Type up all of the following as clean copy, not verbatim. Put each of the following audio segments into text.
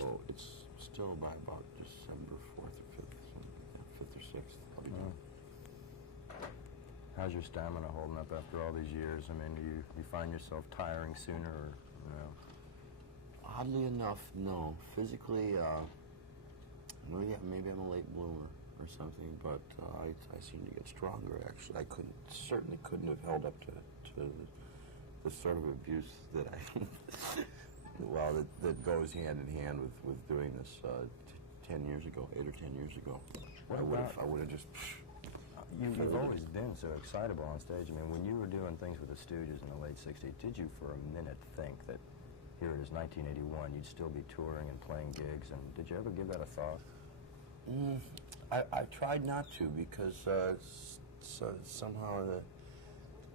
So it's still by about December 4th or 5th or 6th. I'll be done. How's your stamina holding up after all these years? I mean, do you find yourself tiring sooner, or, you know? Oddly enough, no. Physically, maybe I'm a late bloomer or something, but I seem to get stronger, actually. I certainly couldn't have held up to the sort of abuse that that goes hand in hand with doing this 10 years ago, 8 or 10 years ago. I would have just... You've always been so excitable on stage. I mean, when you were doing things with the Stooges in the late 60s, did you for a minute think that here it is 1981, you'd still be touring and playing gigs, and did you ever give that a thought? I tried not to, because somehow the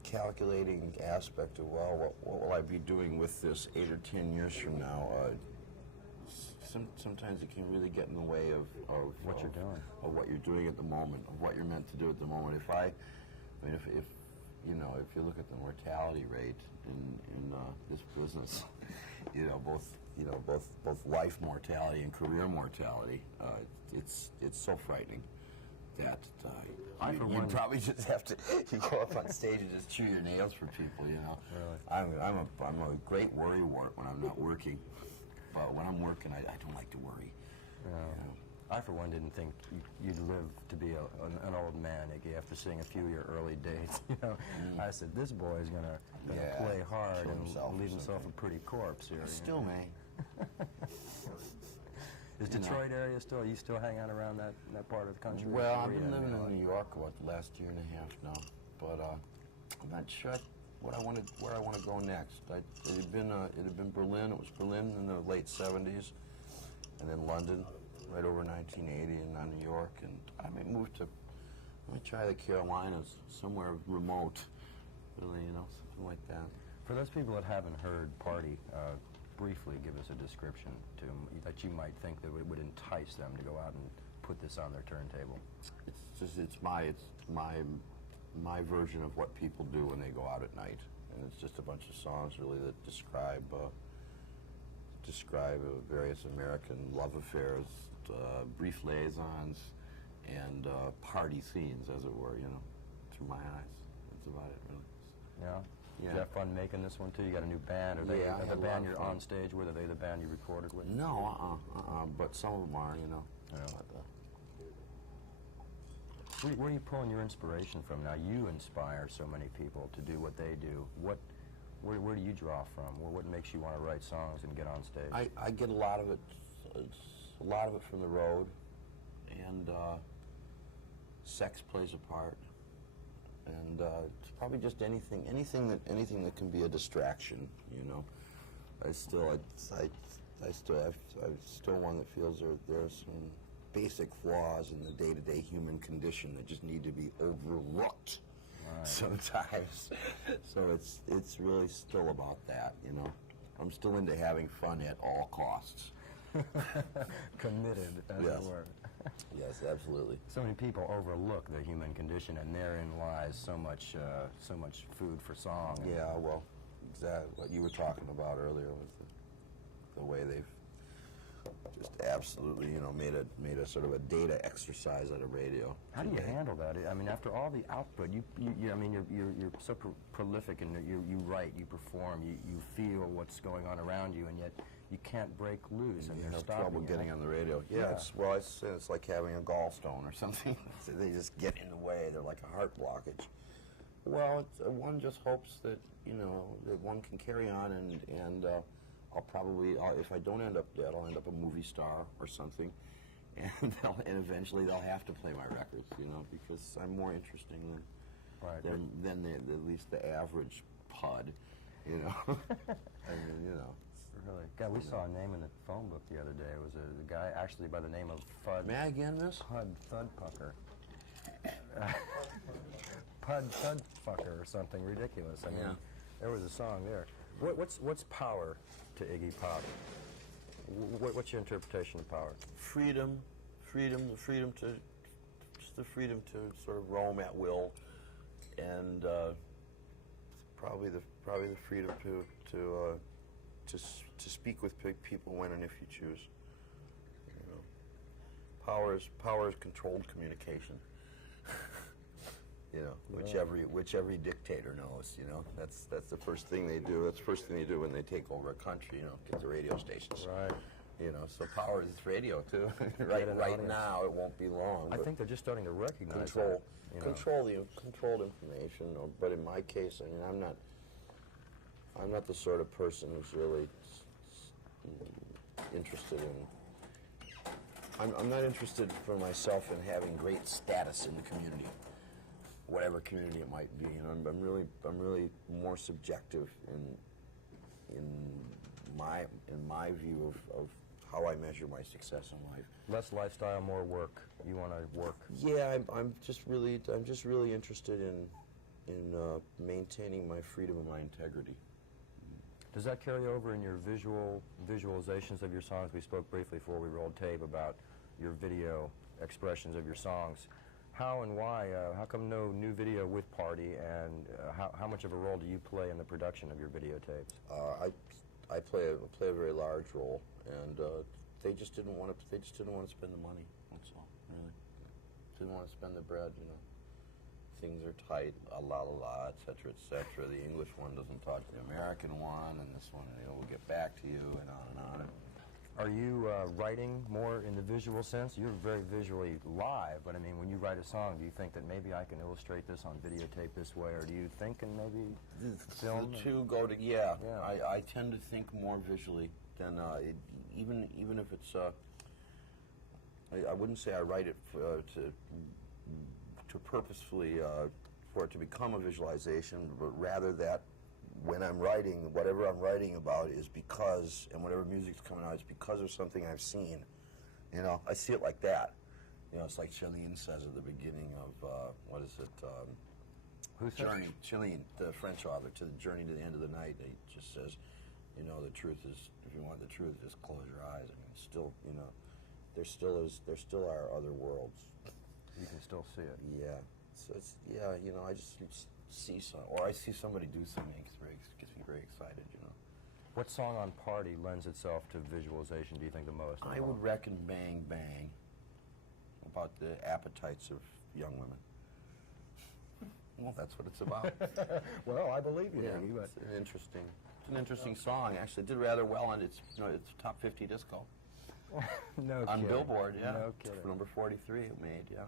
calculating aspect of, well, what will I be doing with this 8 or 10 years from now, sometimes it can really get in the way of what you're doing, of what you're doing at the moment, of what you're meant to do at the moment. If you look at the mortality rate in this business, both life mortality and career mortality, it's so frightening that you probably just have to go up on stage and just chew your nails for people. Really? I'm a great worrywart when I'm not working. But when I'm working, I don't like to worry. I, for one, didn't think you'd live to be an old man, Iggy, after seeing a few of your early dates. I said, this boy is going to play hard and leave himself a pretty corpse here. Still may. Is Detroit area still? Are you still hanging out around that part of the country? Well, I've been living in New York about the last year and a half now, but I'm not sure where I want to go next. It had been Berlin. It was Berlin in the late 70s, and then London right over 1980, and now New York. And I may try the Carolinas, somewhere remote, really, something like that. For those people that haven't heard Party, briefly give us a description that you might think that would entice them to go out and put this on their turntable. It's my version of what people do when they go out at night, and it's just a bunch of songs really that describe various American love affairs, brief liaisons, and party scenes, as it were, through my eyes. That's about it, really. Yeah. Did you have fun making this one too? You got a new band? Are they the band you're on stage with? Are they the band you recorded with? No, but some of them are, Yeah. Where are you pulling your inspiration from? Now, you inspire so many people to do what they do. Where do you draw from? What makes you want to write songs and get on stage? I get a lot of it. It's a lot of it from the road, and sex plays a part, and it's probably just anything that can be a distraction. I'm still one that feels there's some basic flaws in the day-to-day human condition that just need to be overlooked sometimes. So it's really still about that, I'm still into having fun at all costs. Committed, as it were. Yes, absolutely. So many people overlook the human condition, and therein lies so much food for song. Yeah, well, exactly what you were talking about earlier was the way they've just absolutely, made a sort of a data exercise out of radio. How do you handle that? I mean, after all the output, you're so prolific, and you write, you perform, you feel what's going on around you, and yet you can't break loose, and you they're have stopping trouble you. getting on the radio. Yeah, it's like having a gallstone or something. So they just get in the way. They're like a heart blockage. Well, one just hopes that that one can carry on, and I'll probably, if I don't end up dead, I'll end up a movie star or something, and eventually they'll have to play my records, because I'm more interesting than at least the average pud, I mean, Really? God, we saw a name in the phone book the other day. It was a guy actually by the name of Fudd. May I again, miss? Pud Thudpucker. Pud Thudfucker or something ridiculous. I mean, there was a song there. What's power to Iggy Pop? What's your interpretation of power? Freedom, the freedom to sort of roam at will, and probably the freedom to speak with people when and if you choose. Power is controlled communication. You know, which every dictator knows. You know, that's the first thing they do. That's the first thing they do when they take over a country. You know, get the radio stations. Right. You know, so power is radio too. right now, it won't be long. I think they're just starting to recognize control that, controlled information. But in my case, I mean, I'm not the sort of person who's really interested in. I'm not interested for myself in having great status in the community, whatever community it might be. You know, I'm really more subjective in my view of how I measure my success in life. Less lifestyle, more work. You want to work. Yeah, I'm just really interested in maintaining my freedom and my integrity. Does that carry over in your visualizations of your songs? We spoke briefly before we rolled tape about your video expressions of your songs. How and why? How come no new video with Party? And how much of a role do you play in the production of your videotapes? I play a very large role, and they just didn't want to spend the money. That's all, really. Didn't want to spend the bread, you know. Things are tight, la, et cetera, et cetera. The English one doesn't talk to the American one, and this one, you know, will get back to you, and on and on. Are you writing more in the visual sense? You're very visually live, but I mean, when you write a song, do you think that maybe I can illustrate this on videotape this way, or do you think and maybe film? The two go to, yeah. I tend to think more visually than, even if it's, I wouldn't say I write it to purposefully, for it to become a visualization, but rather that when I'm writing, whatever I'm writing about is because, and whatever music's coming out is because of something I've seen. You know, I see it like that. You know, it's like Chilene says at the beginning of, what is it? Who says? Journey, Chilene, the French author, to the Journey to the End of the Night. He just says, you know, the truth is, if you want the truth, just close your eyes. I mean, still, you know, there still are other worlds. You can still see it. Yeah. So it's, yeah, you know, I just see I see somebody do something gets me very excited, you know. What song on Party lends itself to visualization, do you think, the most? I would reckon Bang Bang, about the appetites of young women. Well, that's what it's about. Well, I believe you. Yeah, it's an interesting song. Actually, it did rather well on its top 50 disco. No on kidding. Billboard, yeah. No kidding. Number 43 it made, yeah.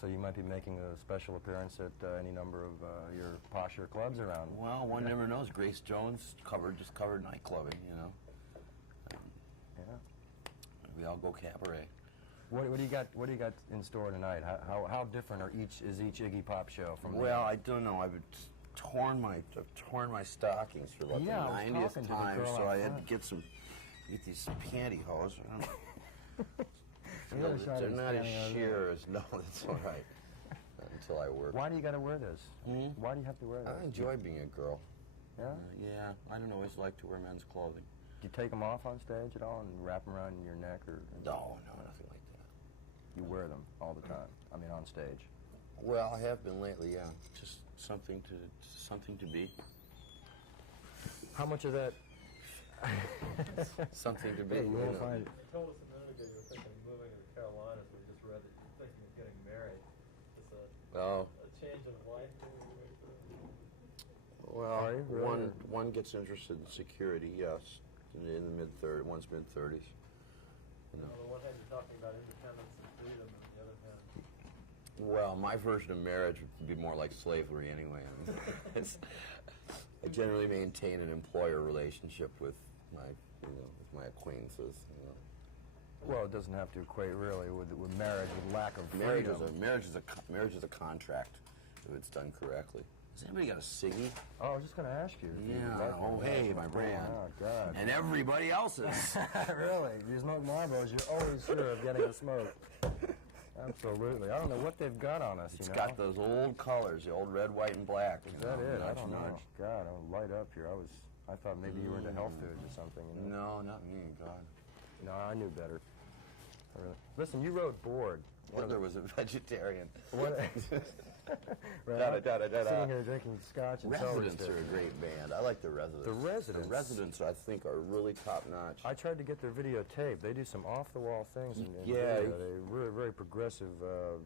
So you might be making a special appearance at any number of your posher clubs around. Well, one never knows. Grace Jones just covered nightclubbing, you know. Yeah. We all go cabaret. What do you got? What do you got in store tonight? How different is each Iggy Pop show from? Well, I don't know. I've torn my stockings for about the 90th time, so I had to get these pantyhose. They're not as sheer as, no, that's all right. Not until I work. Why do you got to wear this? Why do you have to wear this? I enjoy being a girl. Yeah? Yeah, I don't always like to wear men's clothing. Do you take them off on stage at all and wrap them around your neck? Or No, nothing like that. You wear them all the time, I mean on stage? Well, I have been lately, yeah. Just something to be. How much of that? Something to be, you know. find You told us a minute ago you were thinking of moving to the Carolinas. We just read that you're thinking of getting married. It's a change of life. Well, Really? one gets interested in security, yes, in the mid-30s, one's mid-30s. You know. On the one hand, you're talking about independence and freedom, and on the other hand, Well, my version of marriage would be more like slavery anyway. I mean, I generally maintain an employer relationship with my acquaintances. You know. Well, it doesn't have to equate really with marriage, with lack of Marriage freedom. is a contract if it's done correctly. Has anybody got a ciggy? Oh, I was just going to ask you. if you Yeah. like Oh, it. hey, my brand. Oh, God. And everybody else's. Really? If you smoke Marlboros, you're always sure of getting a smoke. Absolutely. I don't know what they've got on us, It's you know. got those old colors, the old red, white, and black. Is that it? I don't know. Nudge. God, I'll light up here. I thought maybe you were into health foods or something. You know? No, not me, God. No, I knew better. Really. Listen, you wrote Bored Hitler was a vegetarian. Right, sitting here drinking scotch and Residents celery are a great band. I like the Residents. The Residents? The Residents, I think, are really top-notch. I tried to get their videotape. They do some off-the-wall things in Yeah. video. They're very, very progressive. I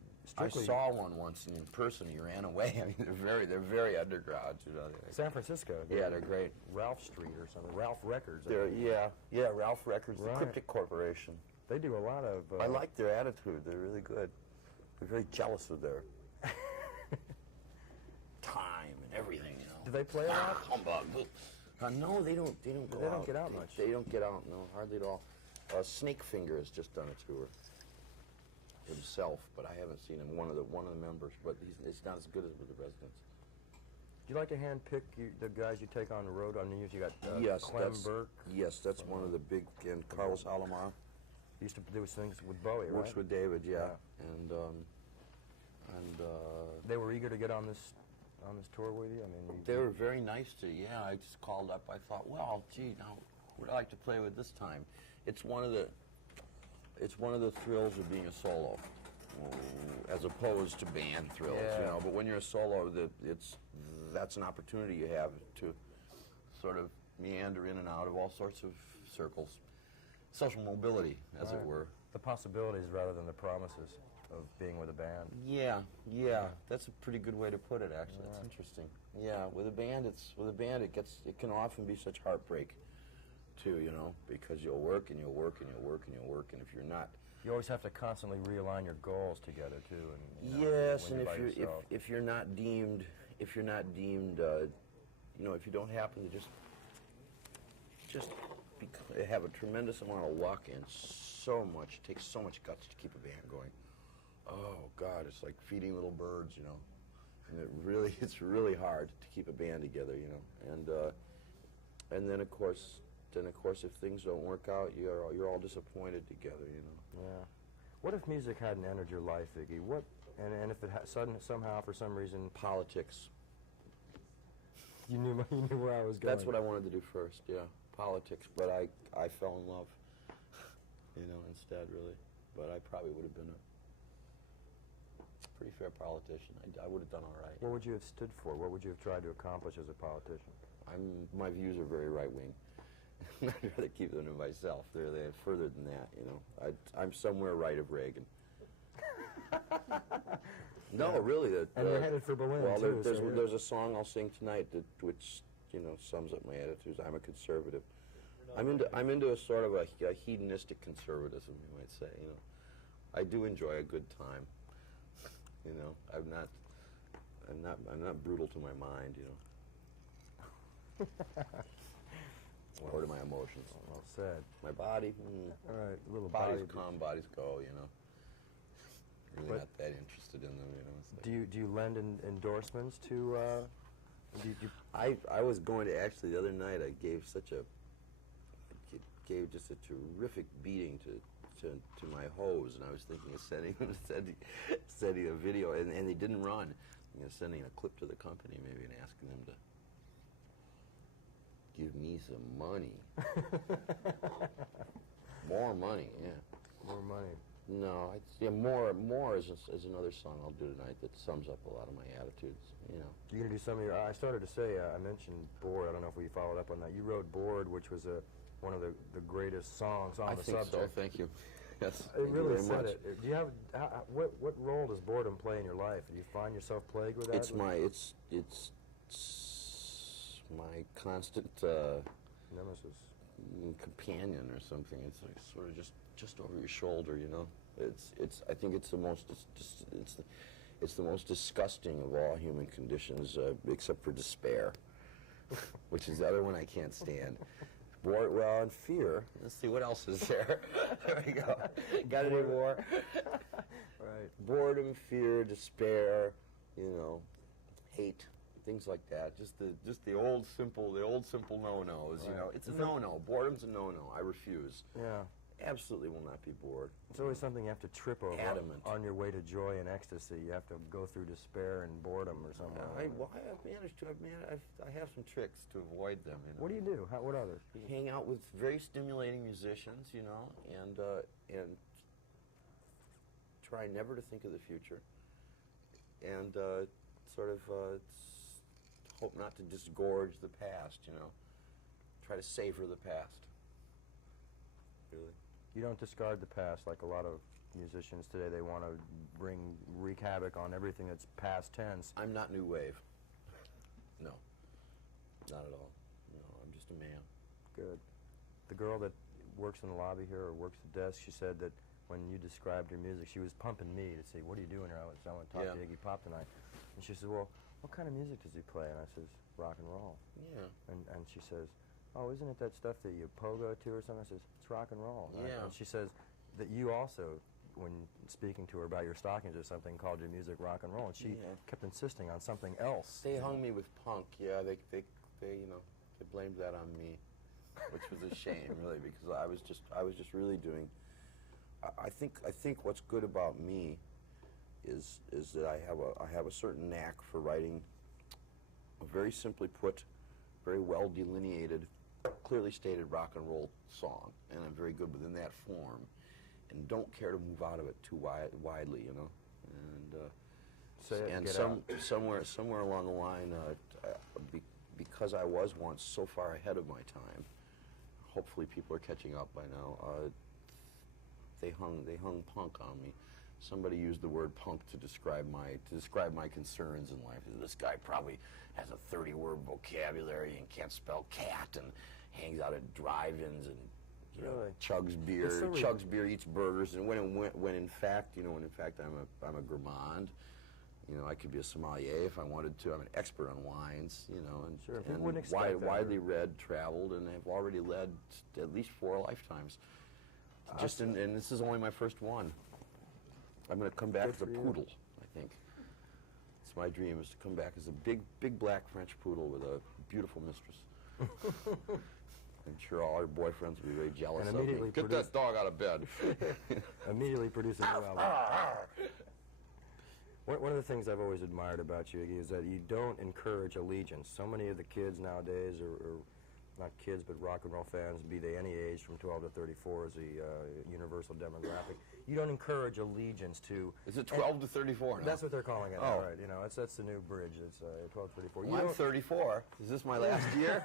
Strictly saw one once in person. He ran away. I mean, they're very underground. You know. San Francisco. Yeah, they're great. Ralph Street or something. Ralph Records. I They're think. yeah, Ralph Records, Right. the Cryptic Corporation. They do a lot of. I like their attitude. They're really good. They're very jealous of their time and everything. You know. Do they play a lot? Humbug. No, they don't. They don't go They don't out. get out much. They don't get out. No, hardly at all. Snakefinger has just done a tour himself, but I haven't seen him. One of the members, but it's not as good as with the Residents. Do you like to handpick the guys you take on the road? I mean, you got Clem Burke. Yes, that's one of the big. And Carlos Alomar Used to do things with Bowie, right? works with David, yeah. Yeah. And They were eager to get on this tour with you. I mean, they were very nice to. Yeah, I just called up. I thought, well, gee, now who would I like to play with this time? It's one of the thrills of being a solo, as opposed to band thrills, you Yeah. know. But when you're a solo, that's an opportunity you have to sort of meander in and out of all sorts of circles, social mobility, as it Right. were. The possibilities rather than the promises of being with a band. Yeah, that's a pretty good way to put it. Actually, Right. it's interesting. Yeah, with a band, it can often be such heartbreak, too, you know, because you'll work and you'll work and you'll work and you'll work, and if you're not. You always have to constantly realign your goals together too. And Yes, when and you're by yourself. if you're not deemed, you know, if you don't happen to just have a tremendous amount of luck and it takes so much guts to keep a band going. Oh God, it's like feeding little birds, you know, and it's really hard to keep a band together, you know, and then of course if things don't work out, you're all disappointed together, you know. Yeah. What if music hadn't entered your life, Iggy? And if it somehow for some reason Politics. you knew where I was going. That's what I wanted to do first, yeah, politics. But I fell in love, you know, instead, really. But I probably would have been a pretty fair politician. I would have done all right. What would you have stood for? What would you have tried to accomplish as a politician? My views are very right-wing. I'd rather keep them to myself. They're further than that, you know. I'm somewhere right of Reagan. No, really. And you're headed for Berlin, well, too. there's a song I'll sing tonight which, you know, sums up my attitudes. I'm a conservative. I'm into a sort of a hedonistic conservatism, you might say. You know, I do enjoy a good time. You know, I'm not brutal to my mind. You know. Or to my emotions. Well said. My body, All right, a little bodies body. come, bodies go, you know. Really But- not that interested in them, you know. It's like- Do you lend endorsements to? I was going to actually the other night. I gave just a terrific beating to my hose, and I was thinking of sending a video, and they didn't run. You know, sending a clip to the company maybe and asking them to give me some money. More money, yeah. More money. No, more is another song I'll do tonight that sums up a lot of my attitudes. You know. You're gonna do some of your. I started to say I mentioned "Bored." I don't know if we followed up on that. You wrote "Bored," which was one of the greatest songs on I the think subject. so. Thank you. Yes. It Thank you really very said much. it. Do you have what role does boredom play in your life? Do you find yourself plagued with that? It's my constant nemesis. companion or something. It's like sort of just over your shoulder, you know. I think it's the most disgusting of all human conditions, except for despair, which is the other one I can't stand. Well, and fear. Let's see, what else is there? There we go. Got any more? Right. Boredom, fear, despair, you know, hate, things like that. Just the old simple no-nos. You Right. know, it's a no-no. Boredom's a no-no. I refuse. Yeah. Absolutely will not be bored. It's always something you have to trip over Adamant. on your way to joy and ecstasy. You have to go through despair and boredom or something. I have some tricks to avoid them. You know. What do you do? What others? Hang out with very stimulating musicians, you know, and try never to think of the future, and sort of hope not to disgorge the past, you know. Try to savor the past. Really. You don't discard the past like a lot of musicians today. They want to wreak havoc on everything that's past tense. I'm not new wave. No. Not at all. No, I'm just a man. Good. The girl that works in the lobby here or works the desk, she said that when you described your music, she was pumping me to say, what are you doing here? I want to talk to Iggy Pop tonight. And she said, well, what kind of music does he play? And I says, rock and roll. Yeah. And she says, oh, isn't it that stuff that you pogo to or something? I says, it's rock and roll. Yeah. And she says that you also, when speaking to her about your stockings or something, called your music rock and roll, and she kept insisting on something else. They hung me with punk. Yeah, they you know, they blamed that on me, which was a shame, really, because I was just really doing. I think what's good about me is that I have a certain knack for writing a very simply put, very well delineated, clearly stated rock and roll song, and I'm very good within that form, and don't care to move out of it too widely, you know. And somewhere along the line, because I was once so far ahead of my time, hopefully people are catching up by now. They hung punk on me. Somebody used the word punk to describe my concerns in life. This guy probably has a 30-word vocabulary and can't spell cat and hangs out at drive-ins and chugs beer, eats burgers, and when in fact I'm a gourmand. You know, I could be a sommelier if I wanted to. I'm an expert on wines, you know, and widely read, traveled, and have already led at least 4 lifetimes. And this is only my first one. I'm going to come back as a poodle, I think. It's my dream, is to come back as a big black French poodle with a beautiful mistress. I'm sure all our boyfriends will be very jealous of me. Get that dog out of bed. Immediately produce a new album. One of the things I've always admired about you, Iggy, is that you don't encourage allegiance. So many of the kids nowadays, or not kids, but rock and roll fans, be they any age from 12 to 34 is a universal demographic. You don't encourage allegiance to... Is it 12 to 34 now? That's what they're calling it, right. You know, that's the new bridge. It's 12 to 34. Well, I'm 34. Is this my last year?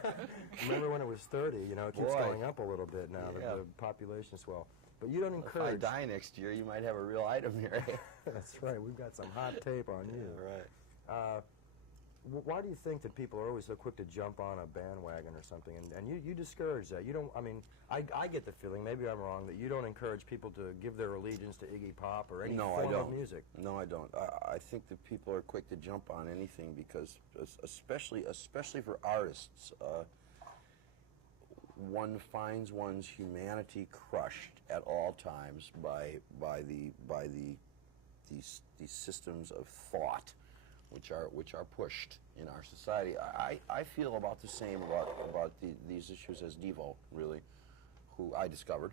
Remember when it was 30? You know, it keeps going up a little bit now, the population swell. But you don't encourage... If I die next year, you might have a real item here. That's right. We've got some hot tape on you. Yeah, right. Why do you think that people are always so quick to jump on a bandwagon or something, and you discourage that? You don't, I mean, I get the feeling, maybe I'm wrong, that you don't encourage people to give their allegiance to Iggy Pop or any form of music. No, I don't. I think that people are quick to jump on anything because, especially for artists, one finds one's humanity crushed at all times by these systems of thought which are pushed in our society. I feel about the same about these issues as Devo, really, who I discovered